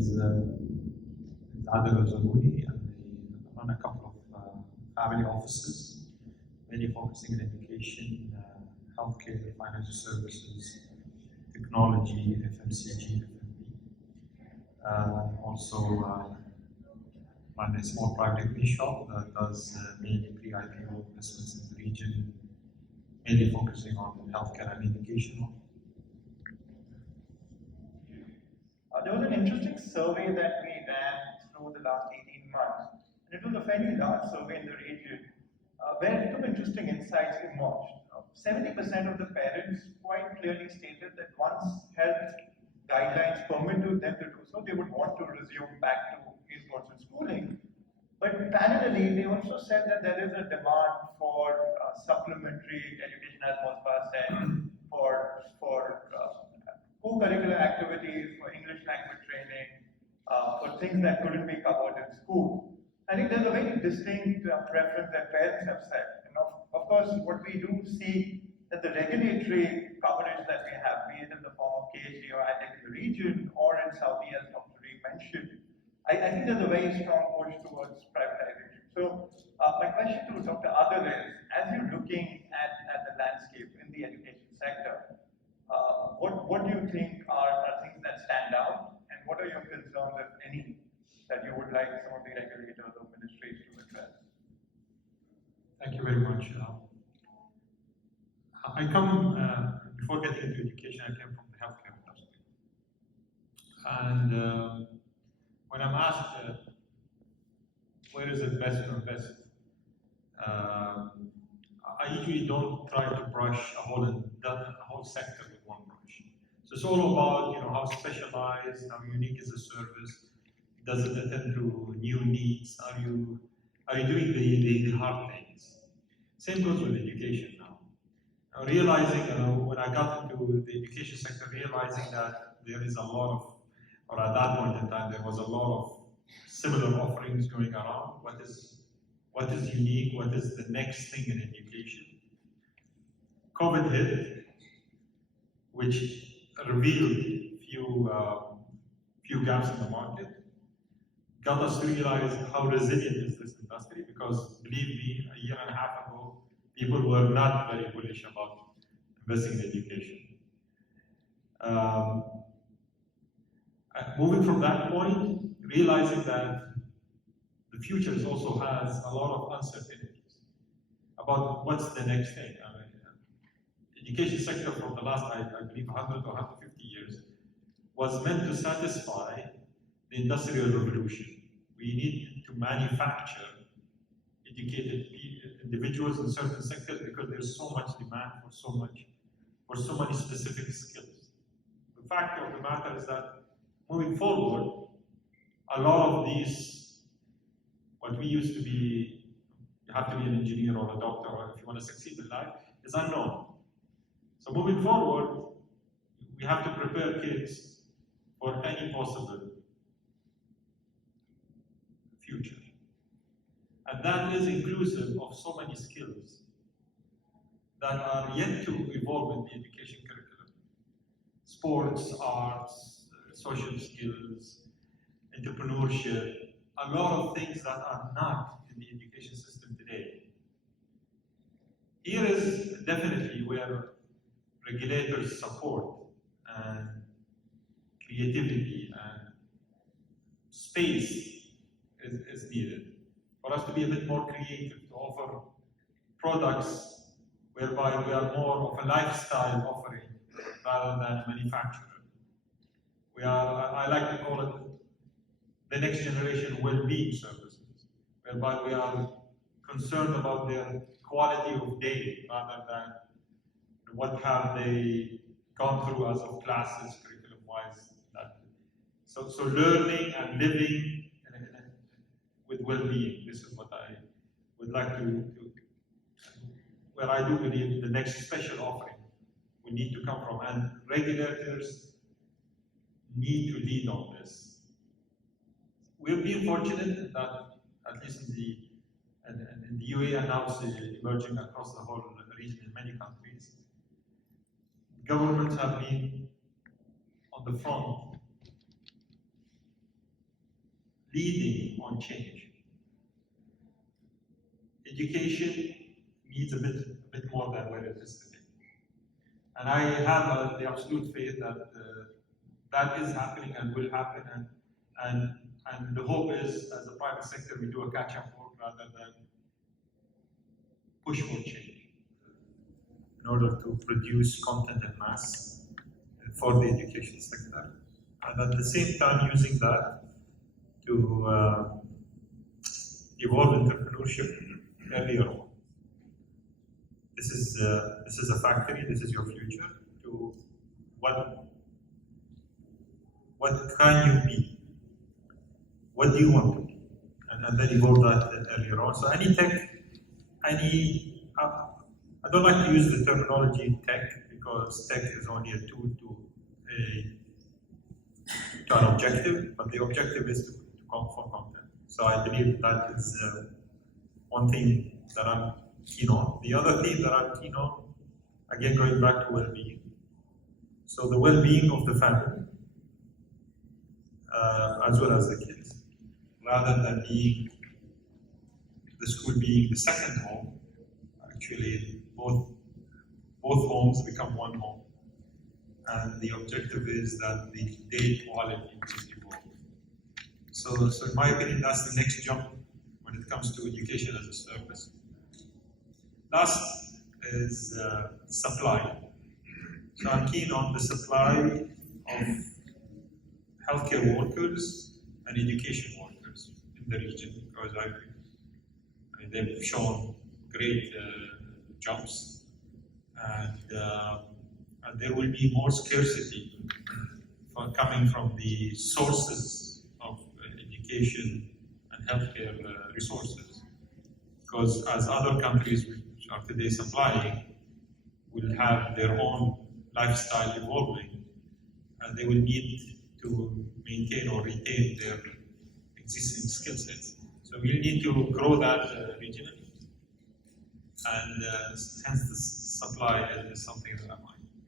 is Adil, and I run a couple of family offices, mainly focusing on education, healthcare, financial services, technology, FMCG, also run a small private equity shop that does mainly pre-IPO investments in the region, mainly focusing on healthcare and education. There was an interesting survey that we ran through the last 18 months, and it was a fairly large survey in the region, where two interesting insights emerged. 70% of the parents quite clearly stated that once health guidelines permitted them to do so, they would want to resume back to in-person schooling. But parallelly, they also said that there is a demand for supplementary education, as Mosba said, for co-curricular activities, for English language training, for things that couldn't be covered in school. I think there's a very distinct preference that parents have said. And of course, what we do see that the regulatory coverage that we have, be it in the form of PhD or ITech in the region, or in Saudi, as Dr. Reed mentioned, I think there's a very strong push towards privatization. So my question to Dr. Adil is, as you're looking at the landscape in the education sector, what do you think are things that stand out, and what are your concerns, if any, that you would like some of the regulators or ministries to address? Thank you very much. I come, before getting into education, I came from the healthcare industry. And when I'm asked, where is it best to invest, I usually don't try to brush a whole sector with one brush. So it's all about, how specialized, how unique is the service, does it attend to new needs, are you doing the hard things? Same goes with education now. Realizing, when I got into the education sector, realizing that there is a lot of, or at that point in time, there was a lot of similar offerings going around. What is unique? What is the next thing in education? COVID hit, which revealed few gaps in the market, got us to realize how resilient is this industry, because believe me, a year and a half ago, people were not very bullish about investing in education. Moving from that point, realizing that the future also has a lot of uncertainties about what's the next thing. Education sector from the last, I believe, 100 or 150 years was meant to satisfy the industrial revolution. We need to manufacture educated individuals in certain sectors because there's so much demand for so many specific skills. The fact of the matter is that moving forward, a lot of these, what we used to be, you have to be an engineer or a doctor, or if you want to succeed in life, is unknown. So moving forward, we have to prepare kids for any possible future. And that is inclusive of so many skills that are yet to evolve in the education curriculum. Sports, arts, social skills, entrepreneurship, a lot of things that are not in the education system today. Here is definitely where regulators' support and creativity and space is needed for us to be a bit more creative, to offer products whereby we are more of a lifestyle offering rather than a manufacturer. I like to call it the next generation well-being services, whereby we are concerned about their quality of day rather than what have they gone through as of classes, curriculum-wise. So learning and living with well-being, this is what I would like to where I do believe the next special offering we need to come from, and regulators need to lead on this. We've been fortunate that, at least in the UAE, and now it's emerging across the whole region in many countries, governments have been on the front leading on change. Education needs a bit more than where it is today. And I have the absolute faith that that is happening and will happen, and the hope is, as a private sector, we do a catch-up work rather than push for change in order to produce content en masse for the education sector. And at the same time, using that to evolve entrepreneurship earlier on. This is a factory. This is your future. To what can you be? What do you want to be? And then evolve that earlier on. So any tech, I don't like to use the terminology tech because tech is only a tool to an objective, but the objective is to come for content. So I believe that is one thing that I'm keen on. The other thing that I'm keen on, again going back to well-being. So the well-being of the family, as well as the kids, rather than being the school being the second home. Actually, both homes become one home, and the objective is that the day quality is evolved. So in my opinion, that's the next jump when it comes to education as a service. Last is supply. So I'm keen on the supply of healthcare workers and education workers in the region, because they've shown great jumps, and there will be more scarcity coming from the sources of education and healthcare resources, because as other countries which are today supplying will have their own lifestyle evolving, and they will need to maintain or retain their existing skill sets. So we need to grow that regionally, and hence the supply is something that I'm